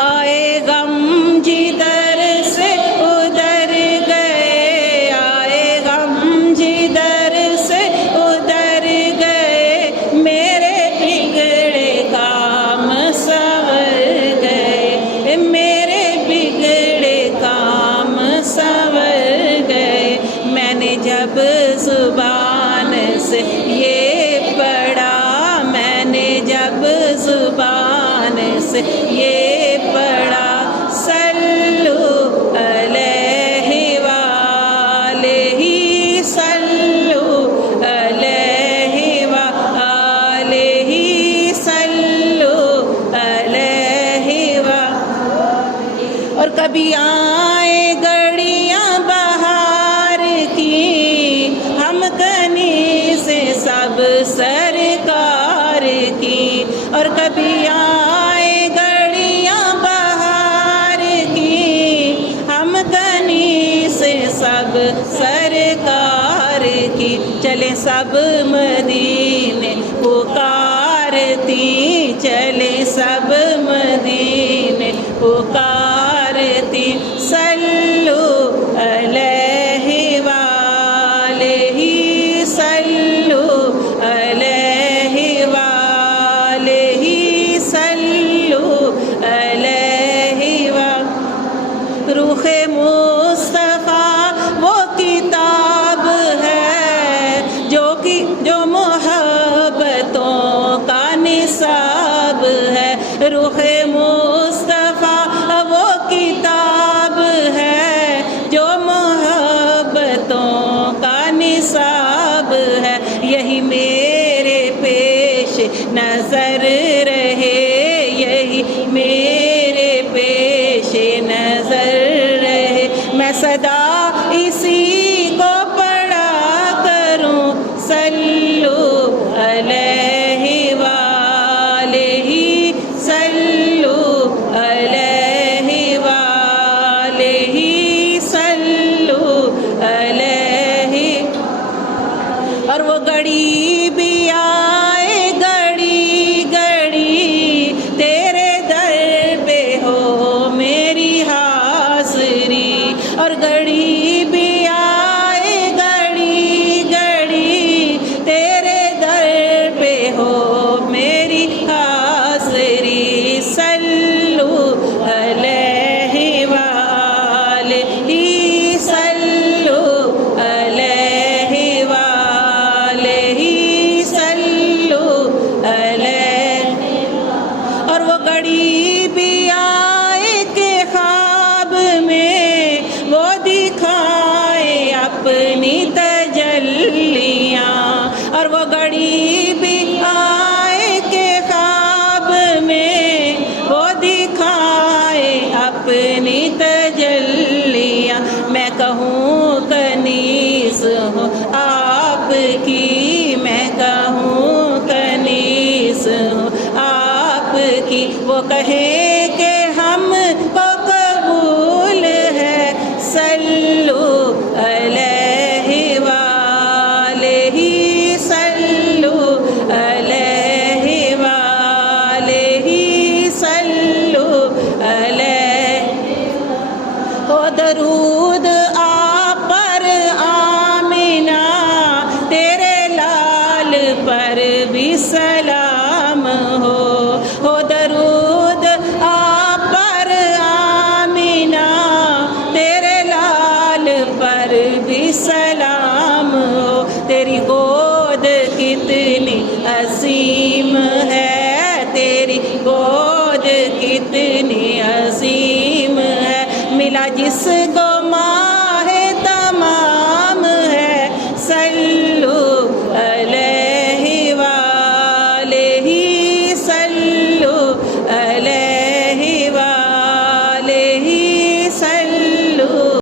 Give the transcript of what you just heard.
آئے غم جدھر سے ادھر گئے، آئے غم جدھر سے ادھر گئے، میرے بگڑے کام سنور گئے، میرے بگڑے کام سنور گئے۔ میں نے جب زبان سے یہ پڑھا، میں نے جب زبان سے یہ پڑھا، صلو علیہ وآلہ، صلو علیہ وآلہ، صلو علیہ وآلہ۔ اور کبھی آئے گھڑیاں بہار کی، ہم کنیزیں سب سرکار کی، اور کبھی آئے گھڑیاں بہار کی، ہم کنیزیں سب سرکار کی، چلے سب مدینے پکارتی، چلے سب مدینے پکارتی، صلو علیہ وآلہ، صلو علیہ وآلہ، صلو علیہ وآلہ۔ روح مصطفیٰ وہ کتاب ہے جو محبتوں کا نصاب ہے، روح مصطفیٰ وہ کتاب ہے جو محبتوں کا نصاب ہے، یہی میرے پیش نظر رہے، یہی میرے پیش نظر رہے، میں صدا اسی کو پڑھا کروں، صلو علیہ وآلہ، صلو علیہ وآلہ، صلو علیہ۔ اور وہ گھڑی بھی آئے گھڑی گھڑی، تیرے در پہ ہو میری حاضری، اور گھڑی بھی آئے گھڑی گھڑی، تیرے در پہ ہو میری حاضری، صلو علیہ وآلہ، صلو علیہ وآلہ، صلو علیہ۔ اور وہ گھڑی بھی آئے کہ خواب میں وہ دکھائے اپنی تجلیاں، اور وہ گھڑی بھی آئے کہ خواب میں وہ دکھائے اپنی تجلیاں، میں کہوں کنیز ہوں آپ کی، میں کہوں کنیز ہوں آپ کی، وہ کہے کہ ہم کو قبول ہے، صلو علیہ وآلہ، صلو علیہ وآلہ، صلو علیہ۔ او درود آپ پر آمینہ، تیرے لال پر بھی سلام ہو درود آپ پر آمینہ، تیرے لال پر بھی سلام ہو، تیری گود کتنی عظیم ہے، تیری گود کتنی عظیم ہے، ملا جس کو